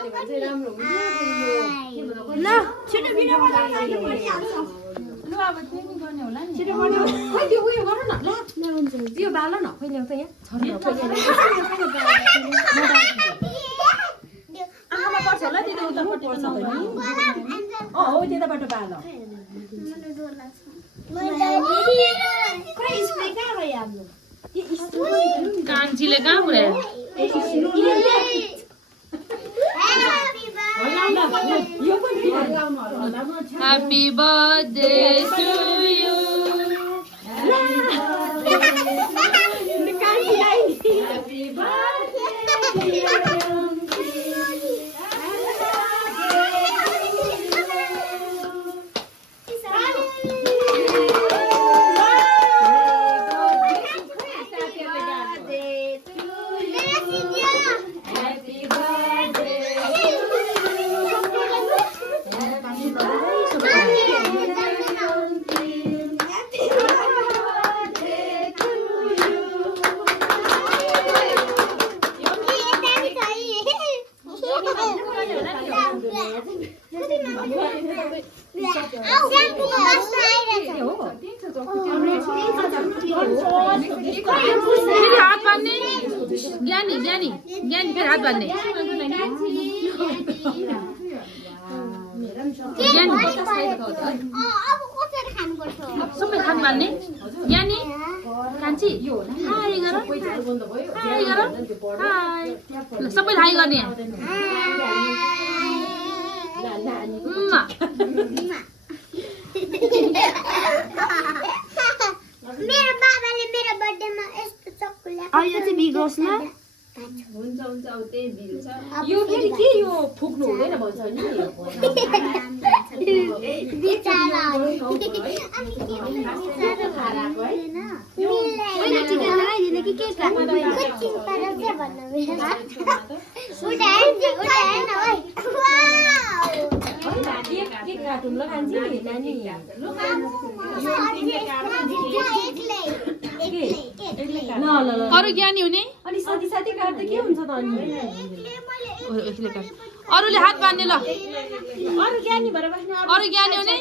ल छिटो भिडियो बनाउनु ल अब त्यही नि गर्ने होला नि छिटो बनाऊ खै त्यो उयो गर न ल हुन्छ यो बाल न खै ल्याउ त यहाँ छर्न आमा पर्छ होला दिदी उतापट्टि पर्छ नि हो त्यताबाट बाल कान्छीले कहाँ पुर्यायो Happy birthday to you. Happy हात बाँध्ने ज्ञानी ज्ञानी ज्ञानी फेरि हात बाँध्ने सबै हात बाँध्ने ज्ञानी कान्छी हाई गर हाई गर हाई सबैले हाई गर्ने मेरो बाबाले मेरो बर्थडेमा यस्तो चक्कु ल्याएको यो चाहिँ बिग्रोस् न हुन्छ हुन्छ अब त्यही बिल्छ यो फेरि के यो फुक्नु हुँदैन भन्छ नि बिचारा होइन टिका लगाइदिने कि केक राख्नु कुचिङ तर के भन्नु उडाएन ओइ केक काटौँ ल कान्छी नानी ल ल ल अरू ज्ञानी हुने अनि साथी साथी काट्दा के हुन्छ त अनि अरूले हात बाँध्ने ल अरू ज्ञानी भएर बस्नु अरू ज्ञानी हुने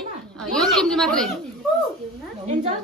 यो तिमीले मात्रै एन्जल